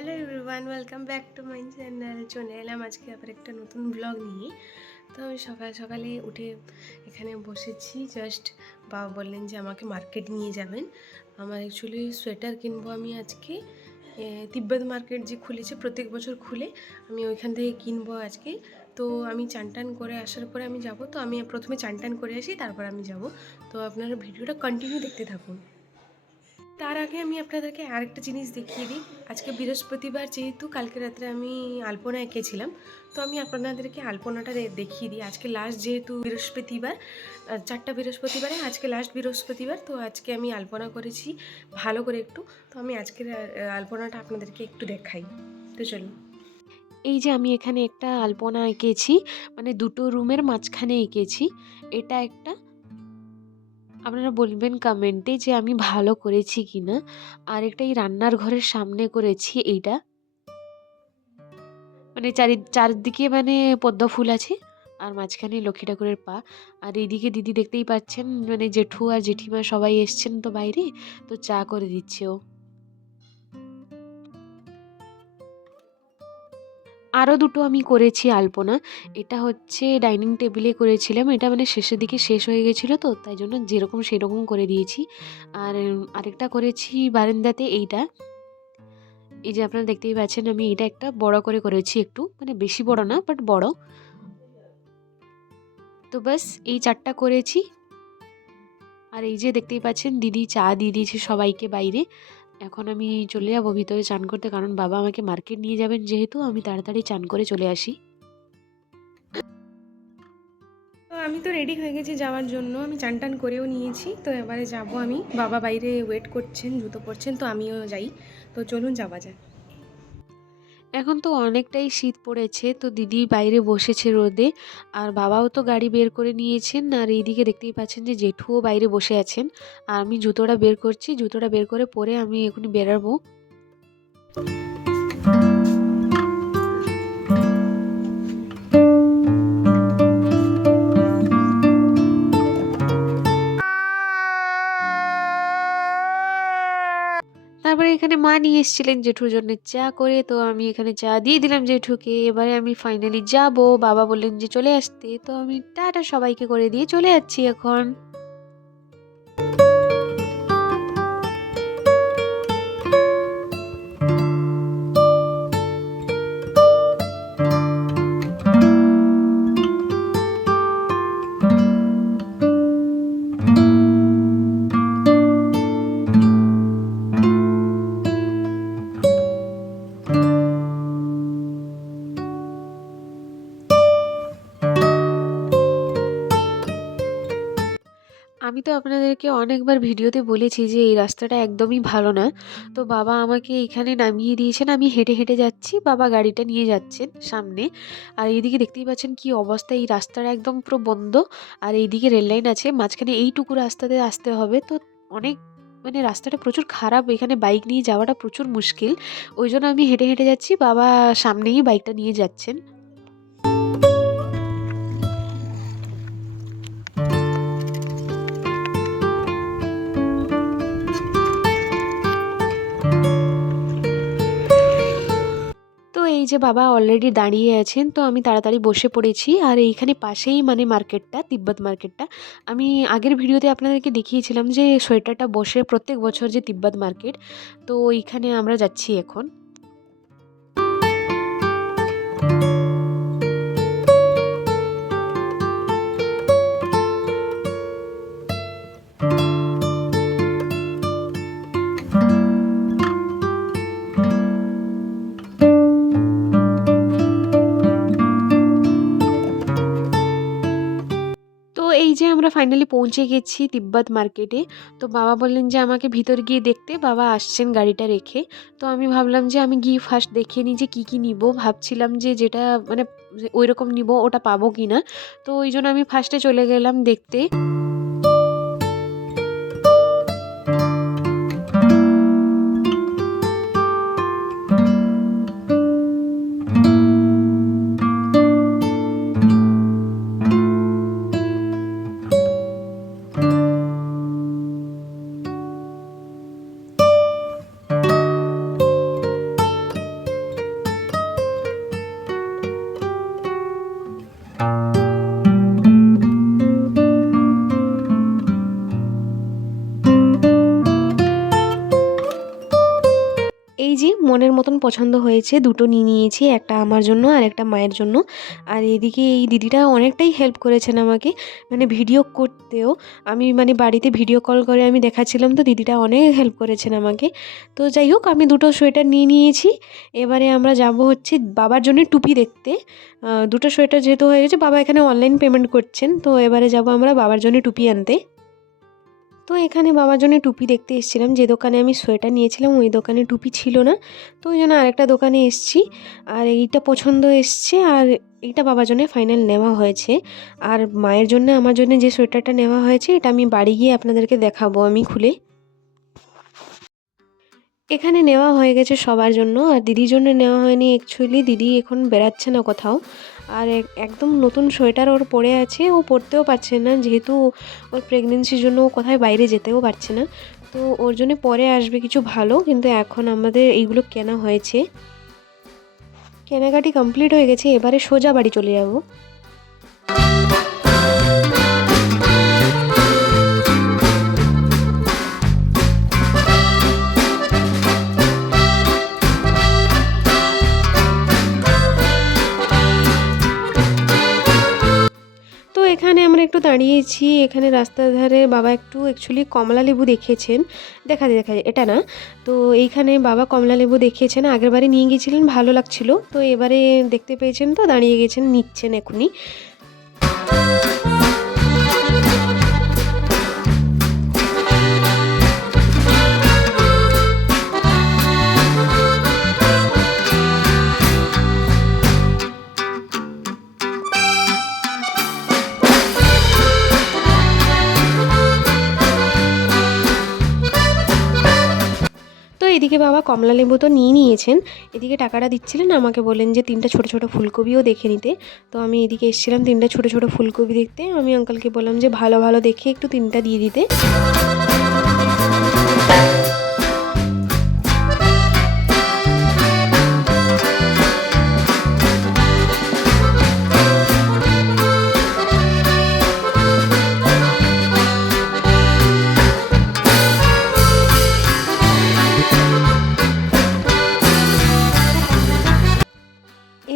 Hello everyone, welcome back to my channel. চলে এলাম আজকে আবার একটা নতুন ব্লগ নিয়ে। তো আমি সকাল সকালে উঠে এখানে বসেছি। জাস্ট বাবা বললেন যে আমাকে মার্কেট নিয়ে যাবেন। আমার অ্যাকচুয়ালি সোয়েটার কিনবো আমি আজকে। তিব্বত মার্কেট যে খুলেছে, প্রত্যেক বছর খুলে, আমি ওইখান থেকে কিনবো আজকে। তো আমি চান টান করে আসার পরে আমি যাব। তো আমি প্রথমে চান টান করে আসি, তারপর আমি যাব। তো আপনারা ভিডিওটা কন্টিনিউ দেখতে থাকুন। তার আগে আমি আপনাদেরকে আরেকটা জিনিস দেখিয়ে দিই। আজকে বৃহস্পতিবার, যেহেতু কালকে রাত্রে আমি আলপনা এঁকেছিলাম, তো আমি আপনাদেরকে আলপনাটা দেখিয়ে দিই। আজকে লাস্ট, যেহেতু বৃহস্পতিবার, 4টা বৃহস্পতিবারে আজকে লাস্ট বৃহস্পতিবার, তো আজকে আমি আলপনা করেছি ভালো করে একটু। তো আমি আজকের আলপনাটা আপনাদেরকে একটু দেখাই। তো চলুন। এই যে আমি এখানে একটা আলপনা এঁকেছি, মানে দুটো রুমের মাঝখানে এঁকেছি। এটা একটা, আপনারা বলবেন কমেন্টে যে আমি ভালো করেছি কিনা। আর একটা এই রান্নার ঘরের সামনে করেছি এইটা, মানে চারদিকে মানে পদ্ম ফুল আছে আর মাঝখানে লক্ষ্মী ঠাকুরের পা। আর এইদিকে দিদি দেখতেই পাচ্ছেন, মানে জেঠু আর জেঠিমা সবাই এসছেন তো বাইরে, তো চা করে দিচ্ছে ও। আরও দুটো আমি করেছি আলপনা। এটা হচ্ছে ডাইনিং টেবিলে করেছিলাম, এটা মানে শেষের দিকে শেষ হয়ে গেছিলো, তো তাই জন্য যেরকম সেরকম করে দিয়েছি। আর আরেকটা করেছি বারান্দাতে, এইটা এই যে আপনারা দেখতেই পাচ্ছেন, আমি এটা একটা বড় করে করেছি, একটু মানে বেশি বড় না বাট বড়। তো বাস এই 4টা করেছি। আর এই যে দেখতেই পাচ্ছেন দিদি চা দিয়ে দিয়েছে সবাইকে বাইরে। এখন আমি চলে যাবো ভিতরে চান করতে, কারণ বাবা আমাকে মার্কেট নিয়ে যাবেন, যেহেতু আমি তাড়াতাড়ি চান করে চলে আসি। তো আমি তো রেডি হয়ে গেছি যাওয়ার জন্য, আমি চান টান করেও নিয়েছি। তো এবারে যাব আমি। বাবা বাইরে ওয়েট করছেন, জুতো পরছেন, তো আমিও যাই। তো চলুন যাওয়া যায়। এখন তো অনেকটাই শীত পড়েছে, তো দিদি বাইরে বসেছে রোদে, আর বাবাও তো গাড়ি বের করে নিয়েছেন। আর এইদিকে দেখতেই পাচ্ছেন যে জেঠুও বাইরে বসে আছেন। আর আমি জুতোটা বের করছি, জুতোটা বের করে পরে আমি এখনই বেরাবো। তারপরে এখানে মা নিয়ে এসেছিলেন জেঠুর জন্য চা করে, তো আমি এখানে চা দিয়ে দিলাম জেঠুকে। এবারে আমি ফাইনালি যাব, বাবা বললেন যে চলে আসতে, তো আমি টাটা সবাইকে করে দিয়ে চলে যাচ্ছি এখন। আমি তো আপনাদেরকে অনেকবার ভিডিওতে বলেছি যে এই রাস্তাটা একদমই ভালো না। তো বাবা আমাকে এখানে নামিয়ে দিয়েছেন, আমি হেঁটে হেঁটে যাচ্ছি, বাবা গাড়িটা নিয়ে যাচ্ছেন সামনে। আর এইদিকে দেখতেই পাচ্ছেন কি অবস্থা, এই রাস্তাটা একদম পুরো বন্ধ। আর এইদিকে রেল লাইন আছে, মাঝখানে এইটুকু রাস্তাতে আসতে হবে। তো অনেক, মানে রাস্তাটা প্রচুর খারাপ, এখানে বাইক নিয়ে যাওয়াটা প্রচুর মুশকিল। ওই জন্য আমি হেঁটে হেঁটে যাচ্ছি, বাবা সামনেই বাইকটা নিয়ে যাচ্ছেন। তো এই যে বাবা অলরেডি দাঁড়িয়ে আছেন, তো আমি তাড়াতাড়ি বসে পড়েছি। আর এইখানে পাশেই মানে মার্কেটটা, তিব্বত মার্কেটটা। আমি আগের ভিডিওতে আপনাদেরকে দেখিয়েছিলাম যে সোয়েটারটা বসে প্রত্যেক বছর যে তিব্বত মার্কেট, তো ওইখানে আমরা যাচ্ছি এখন। তো এই যে আমরা ফাইনালি পৌঁছে গেছি তিব্বত মার্কেটে। তো বাবা বললেন যে আমাকে ভিতর গিয়ে দেখতে, বাবা আসছেন গাড়িটা রেখে। তো আমি ভাবলাম যে আমি গিয়ে ফার্স্ট দেখে নিই যে কী কী নিব, ভাবছিলাম যে যেটা মানে ওই রকম নিব ওটা পাবো কি না। তো ওই জন্য আমি ফার্স্টে চলে গেলাম দেখতে। যে মনের মতন পছন্দ হয়েছে, দুটো নিয়ে নিয়েছি, একটা আমার জন্য আর একটা মায়ের জন্য। আর এদিকে এই দিদিটা অনেকটাই হেল্প করেছেন আমাকে, মানে ভিডিও করতেও। আমি মানে বাড়িতে ভিডিও কল করে আমি দেখাচ্ছিলাম, তো দিদিটা অনেক হেল্প করেছেন আমাকে। তো যাই হোক, আমি দুটো সোয়েটার নিয়ে নিয়েছি। এবারে আমরা যাব হচ্ছে বাবার জন্য টুপি দেখতে। দুটো সোয়েটার যেহেতু হয়ে গেছে, বাবা এখানে অনলাইন পেমেন্ট করছেন, তো এবারে যাব আমরা বাবার জন্য টুপি আনতে। তো এখানে বাবার জন্য টুপি দেখতে এসেছিলাম, যে দোকানে আমি সোয়েটার নিয়েছিলাম ওই দোকানে টুপি ছিল না, তো ওই জন্য আরেকটা দোকানে এসেছি। আর এইটা পছন্দ এসছে, আর এইটা বাবার জন্য ফাইনাল নেওয়া হয়েছে। আর মায়ের জন্য আমার জন্য যে সোয়েটারটা নেওয়া হয়েছে, এটা আমি বাড়ি গিয়ে আপনাদেরকে দেখাবো আমি খুলে। এখানে নেওয়া হয়ে গেছে সবার জন্য, আর দিদির জন্য নেওয়া হয়নি। অ্যাকচুয়ালি দিদি এখন বেরাচ্ছে না কোথাও, আর একদম নতুন সোয়েটার ওর পরে আছে, ও পরতেও পারছে না, যেহেতু ওর প্রেগনেন্সির জন্য ও কোথায় বাইরে যেতেও পারছে না। তো ওর জন্য পরে আসবে কিছু ভালো, কিন্তু এখন আমাদের এইগুলো কেনা হয়েছে। কেনাকাটি কমপ্লিট হয়ে গেছে, এবারে সোজা বাড়ি চলে যাব। তো এখানে আমরা একটু দাঁড়িয়েছি, এখানে রাস্তার ধারে বাবা একটু অ্যাকচুয়ালি কমলা লেবু দেখিয়েছেন, দেখা এটা না। তো এইখানে বাবা কমলা লেবু দেখিয়েছেন, আগের বারে নিয়ে গিয়েছিলেন, ভালো লাগছিল, তো এবারে দেখতে পেয়েছেন, তো দাঁড়িয়ে গেছেন, নিচ্ছেন এখনই। তো এদিকে বাবা কমলা লেবু তো নিয়ে নিয়েছেন, এদিকে টাকাটা দিচ্ছিলেন, আমাকে বললেন যে 3টা ছোটো ছোটো ফুলকপিও দেখে নিতে। তো আমি এদিকে এসেছিলাম 3টা ছোটো ছোটো ফুলকপি দেখতে। আমি আঙ্কেলকে বললাম যে ভালো ভালো দেখে একটু 3টা দিয়ে দিতে।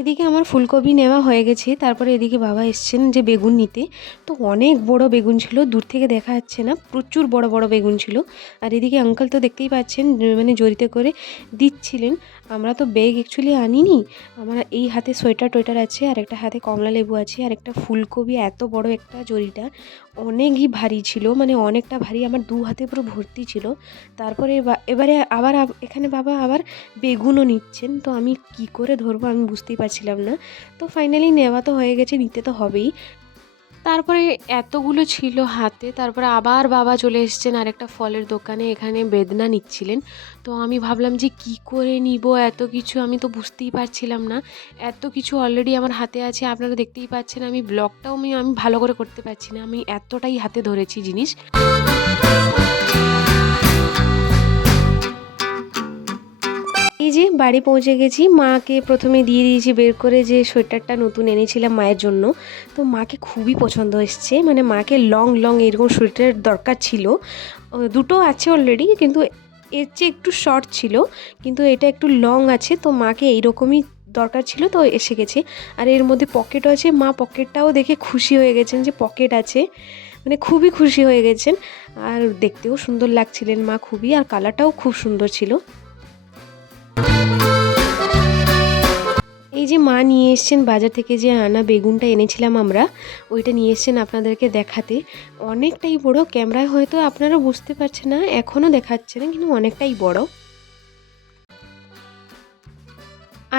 এদিকে আমার ফুলকপি নেওয়া হয়ে গেছে, তারপরে এদিকে বাবা এসছেন যে বেগুন নিতে। তো অনেক বড় বেগুন ছিল, দূর থেকে দেখা যাচ্ছে না, প্রচুর বড় বড় বেগুন ছিল। আর এদিকে আঙ্কেল তো দেখতেই পাচ্ছেন, মানে জরিতে করে দিচ্ছিলেন। আমরা তো ব্যাগ অ্যাকচুয়ালি আনিনি, আমার এই হাতে সোয়েটার টোয়েটার আছে, আর একটা হাতে কমলা লেবু আছে, আর একটা ফুলকপি এত বড় একটা জরিটা অনেকই ভারী ছিল, মানে অনেকটা ভারী, আমার 2 হাতে পুরো ভর্তি ছিল। তারপরে এবারে আবার এখানে বাবা আবার বেগুনও নিচ্ছেন, তো আমি কি করে ধরবো আমি বুঝতেই পারছিলাম না। তো ফাইনালি নেওয়া তো হয়ে গেছে, নিতে তো হবেই। তারপরে এতগুলো ছিল হাতে, তারপরে আবার বাবা চলে এসেছেন আরেকটা ফলের দোকানে, এখানে বেদনা নিচ্ছিলেন। তো আমি ভাবলাম যে কি করে নিব এত কিছু, আমি তো বুঝতেই পারছিলাম না। এত কিছু অলরেডি আমার হাতে আছে, আপনারা দেখতেই পাচ্ছেন, আমি ব্লগটাও আমি ভালো করে করতে পারছি না, আমি এতটাই হাতে ধরেছি জিনিস। এই যে বাড়ি পৌঁছে গেছি, মাকে প্রথমে দিয়ে দিয়েছি বের করে যে সোয়েটারটা নতুন এনেছিলাম মায়ের জন্য। তো মাকে খুবই পছন্দ এসছে, মানে মাকে লং লং এরকম সোয়েটার দরকার ছিল। দুটো আছে অলরেডি, কিন্তু এর চেয়ে একটু শর্ট ছিল, কিন্তু এটা একটু লং আছে, তো মাকে এইরকমই দরকার ছিল, তো এসে গেছে। আর এর মধ্যে পকেটও আছে, মা পকেটটাও দেখে খুশি হয়ে গেছেন যে পকেট আছে, মানে খুবই খুশি হয়ে গেছেন। আর দেখতেও সুন্দর লাগছিলেন মা খুবই, আর কালারটাও খুব সুন্দর ছিল। এই যে মা নিয়ে এসছেন বাজার থেকে যে আনা বেগুনটা এনেছিলাম আমরা, ওইটা নিয়ে এসছেন আপনাদেরকে দেখাতে। অনেকটাই বড়, ক্যামেরায় হয়তো আপনারা বুঝতে পারছেন না, এখনও দেখাচ্ছে না, কিন্তু অনেকটাই বড়।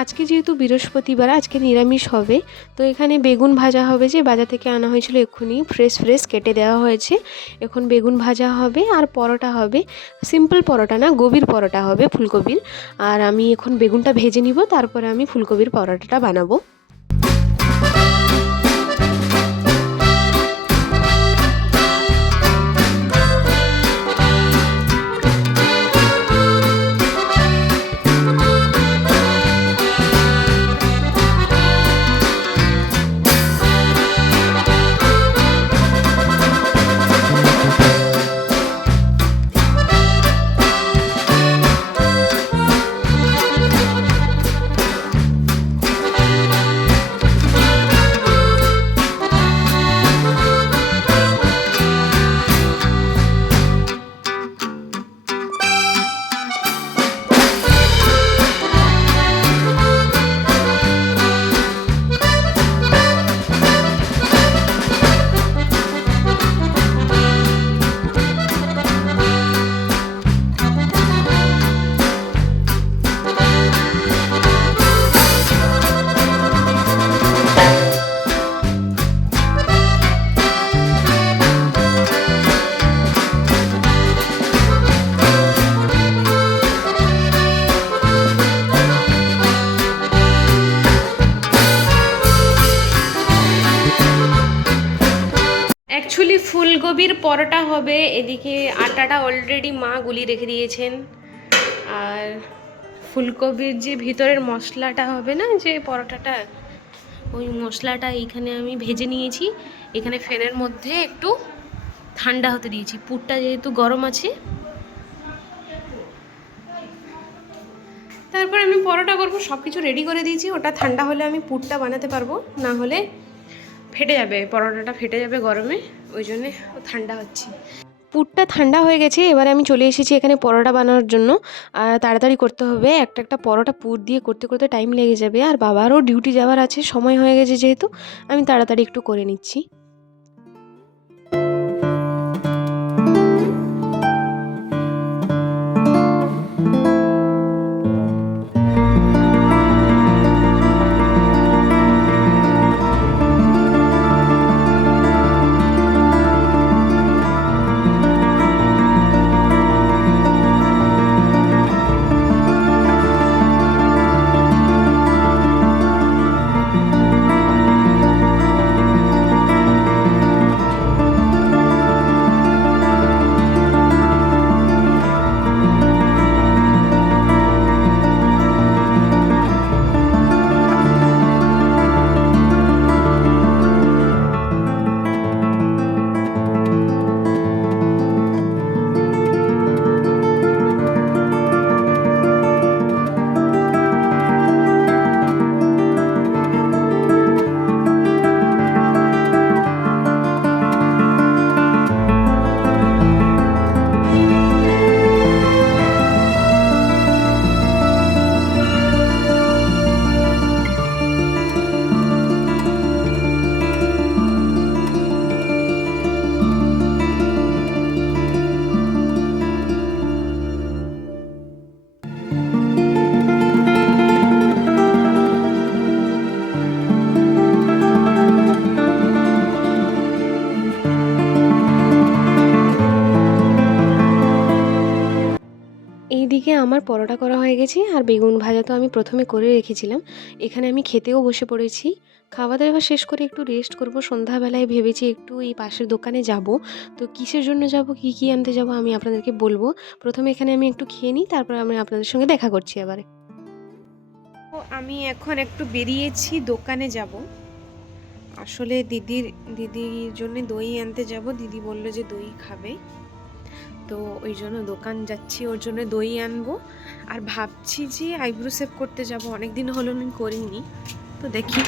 আজকে যেহেতু বৃহস্পতিবার, আজকে নিরামিষ হবে, তো এখানে বেগুন ভাজা হবে, যে বাজার থেকে আনা হয়েছিল এক্ষুনি ফ্রেশ ফ্রেশ কেটে দেওয়া হয়েছে। এখন বেগুন ভাজা হবে, আর পরোটা হবে, সিম্পল পরোটা না, গোবির পরোটা হবে ফুলকপির। আর আমি এখন বেগুনটা ভেজে নিব, তারপরে আমি ফুলকপির পরোটাটা বানাবো। ফুলকপির পরোটা হবে। এদিকে আটাটা অলরেডি মা গুলিয়ে রেখে দিয়েছেন। আর ফুলকপির যে ভিতরের মশলাটা হবে না, যে পরোটাটা, ওই মশলাটা এইখানে আমি ভেজে নিয়েছি। এখানে ফ্যানের মধ্যে একটু ঠান্ডা হতে দিয়েছি। পুরটা যেহেতু গরম আছে, তারপর আমি পরোটা করবো। সব কিছু রেডি করে দিয়েছি। ওটা ঠান্ডা হলে আমি পুরটা বানাতে পারবো, না হলে ফেটে যাবে, পরোটাটা ফেটে যাবে গরমে। ওই জন্যে ঠান্ডা হচ্ছে। পুরটা ঠান্ডা হয়ে গেছে। এবারে আমি চলে এসেছি এখানে পরোটা বানানোর জন্য। আর তাড়াতাড়ি করতে হবে, একটা একটা পরোটা পুর দিয়ে করতে করতে টাইম লেগে যাবে। আর বাবারও ডিউটি যাওয়ার আছে, সময় হয়ে গেছে যেহেতু, আমি তাড়াতাড়ি একটু করে নিচ্ছি। এইদিকে আমার পরোটা করা হয়ে গেছে, আর বেগুন ভাজা তো আমি প্রথমে করে রেখেছিলাম। এখানে আমি খেতেও বসে পড়েছি। খাওয়া দাওয়া শেষ করে একটু রেস্ট করব। সন্ধ্যাবেলায় ভেবেছি একটু এই পাশের দোকানে যাব। তো কিসের জন্য যাব, কি কি আনতে যাব আমি আপনাদেরকে বলবো। প্রথমে এখানে আমি একটু খেয়ে নিই, তারপর আমি আপনাদের সঙ্গে দেখা করছি এবারে। তো আমি এখন একটু বেরিয়েছি, দোকানে যাব। আসলে দিদির জন্য দই আনতে যাব। দিদি বলল যে দই খাবে, তো ওই জন্য দোকান যাচ্ছি, ওর জন্য দই আনবো। আর ভাবছি যে আইব্রো শেভ করতে যাব, অনেক দিন হলো আমি করিনি, তো দেখি।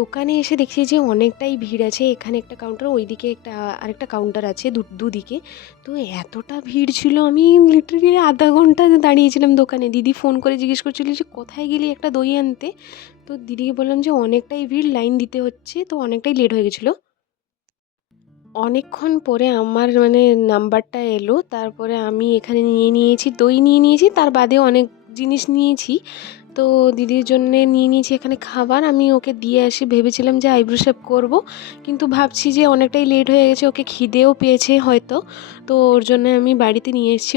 দোকানে এসে দেখছি যে অনেকটাই ভিড় আছে। এখানে একটা কাউন্টার, ওইদিকে আরেকটা কাউন্টার আছে, দুদিকে। তো এতটা ভিড় ছিল, আমি লিটারালি আধা ঘন্টা দাঁড়িয়েছিলাম দোকানে। দিদি ফোন করে জিজ্ঞেস করছিল যে কোথায় গেলি একটা দই আনতে। তো দিদিকে বললাম যে অনেকটাই ভিড়, লাইন দিতে হচ্ছে, তো অনেকটাই লেট হয়ে গেছিলো। অনেকক্ষণ পরে আমার নাম্বারটা এলো। তারপরে আমি এখানে নিয়েছি, দই নিয়ে নিয়েছি, তার বাদেও অনেক জিনিস নিয়েছি। তো দিদির জন্যে নিয়ে নিয়েছি এখানে খাবার। আমি ওকে দিয়ে আসি, ভেবেছিলাম যে আইব্রো শেভ করবো, কিন্তু ভাবছি যে অনেকটাই লেট হয়ে গেছে, ওকে খিদেও পেয়েছে হয়তো। তো ওর জন্য আমি বাড়িতে নিয়ে এসেছি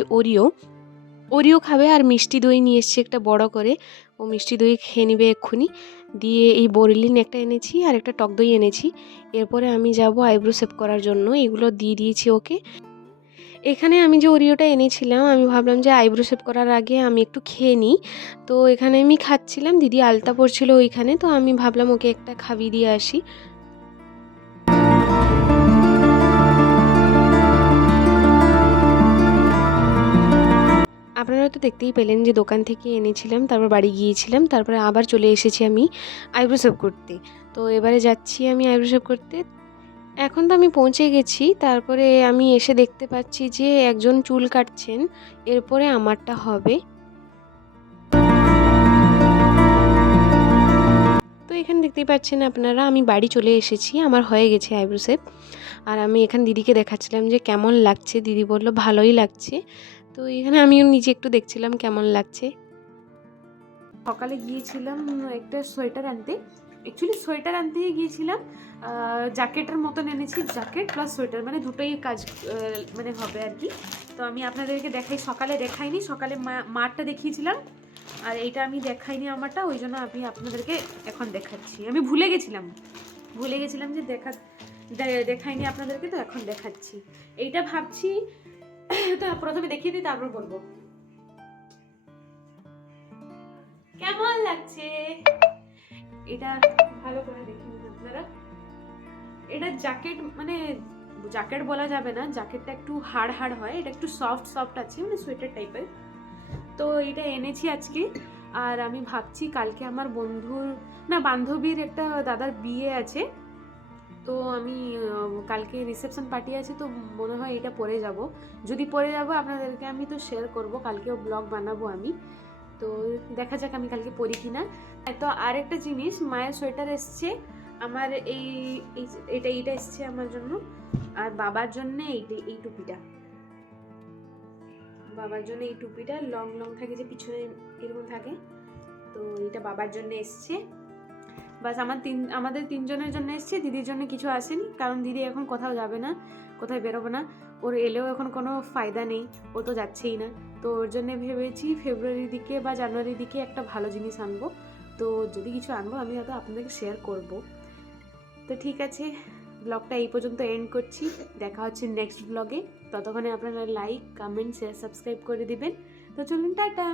ওরিও খাবে। আর মিষ্টি দই নিয়ে এসেছি একটা বড় করে, ও মিষ্টি দই খেয়ে নেবে এক্ষুনি। দিয়ে এই বোরলিন একটা এনেছি, আর একটা টক দই এনেছি। এরপরে আমি যাব আইব্রো শেভ করার জন্য, এগুলো দিয়ে দিয়েছি ওকে। এখানে আমি যে ওরিওটা এনেছিলাম, আমি ভাবলাম যে আইব্রো শেভ করার আগে আমি একটু খেয়ে নিই। তো এখানে আমি খাচ্ছিলাম, দিদি আলতা পড়ছিল ওইখানে, তো আমি ভাবলাম ওকে একটা খাইয়ে দিয়ে আসি। আপনারা তো দেখতেই পেলেন যে দোকান থেকে এনেছিলাম, তারপর বাড়ি গিয়েছিলাম, তারপরে আবার চলে এসেছি আমি আইব্রো শেভ করতে। তো এবারে যাচ্ছি আমি আইব্রো শেভ করতে। এখন তো আমি পৌঁছে গেছি, তারপরে আমি এসে দেখতে পাচ্ছি যে একজন চুল কাটছেন, এরপরে আমারটা হবে। তো এখানে দেখতেই পাচ্ছেন আপনারা, আমি বাড়ি চলে এসেছি, আমার হয়ে গেছে আইব্রো শেভ। আর আমি এখানে দিদিকে দেখাচ্ছিলাম যে কেমন লাগছে, দিদি বলল ভালোই লাগছে। তো এখানে আমিও নিজে একটু দেখছিলাম কেমন লাগছে। সকালে গিয়েছিলাম একটা সোয়েটার আনতে, অ্যাকচুয়ালি সোয়েটার আনতেই গিয়েছিলাম, জ্যাকেটের মতন এনেছি, জ্যাকেট প্লাস সোয়েটার মানে দুটোই কাজ মানে হবে আর কি। তো আমি আপনাদেরকে দেখাই, সকালে দেখাইনি, সকালে মারটা দেখিয়েছিলাম, আর এইটা আমি দেখাইনি আমারটা, ওই জন্য আমি আপনাদেরকে এখন দেখাচ্ছি। আমি ভুলে গেছিলাম যে দেখাইনি আপনাদেরকে, তো এখন দেখাচ্ছি। এইটা ভাবছি তো প্রথমে দেখিয়ে দিই, তারপর বলবো কেমন লাগছে। এটা ভালো করে দেখে নিন আপনারা। এটা জ্যাকেট মানে জ্যাকেট বলা যাবে না, জ্যাকেটটা একটু হাড় হয়, এটা একটু সফট আছে মানে সোয়েটার টাইপের। তো এটা এনেছি আজকে। আর আমি ভাবছি কালকে আমার বান্ধবীর একটা দাদার বিয়ে আছে, তো আমি কালকে রিসেপশন পার্টি আছে, তো মনে হয় এটা পরে যাব। যদি পরে যাব আপনাদেরকে আমি তো শেয়ার করব, কালকেও ব্লগ বানাবো আমি। তো দেখা যাক আমি কালকে পরি কিনা। তো আরেকটা জিনিস, মায়ের সোয়েটার এসছে আমার, এইটা এসছে আমার জন্য, আর বাবার জন্য এই টুপিটা, বাবার জন্য এই টুপিটা লং থাকে যে পিছনে এরকম থাকে, তো এটা বাবার জন্য এসছে। বাস আমাদের তিনজনের জন্য এসছে, দিদির জন্য কিছু আসেনি, কারণ দিদি এখন কোথাও যাবে না, কোথায় বেরোবে না, ওর এলেও এখন কোনো ফায়দা নেই, ও তো যাচ্ছেই না। তো ওর জন্য ভেবেছি ফেব্রুয়ারির দিকে বা জানুয়ারির দিকে একটা ভালো জিনিস আনবো। তো যদি কিছু আনবো আমি হয়তো আপনাদেরকে শেয়ার করব। তো ঠিক আছে, ব্লগটা এই পর্যন্ত এন্ড করছি, দেখা হচ্ছে নেক্সট ব্লগে। ততক্ষণে আপনারা লাইক, কমেন্ট, শেয়ার, সাবস্ক্রাইব করে দিবেন। তো চলুন, টাটা।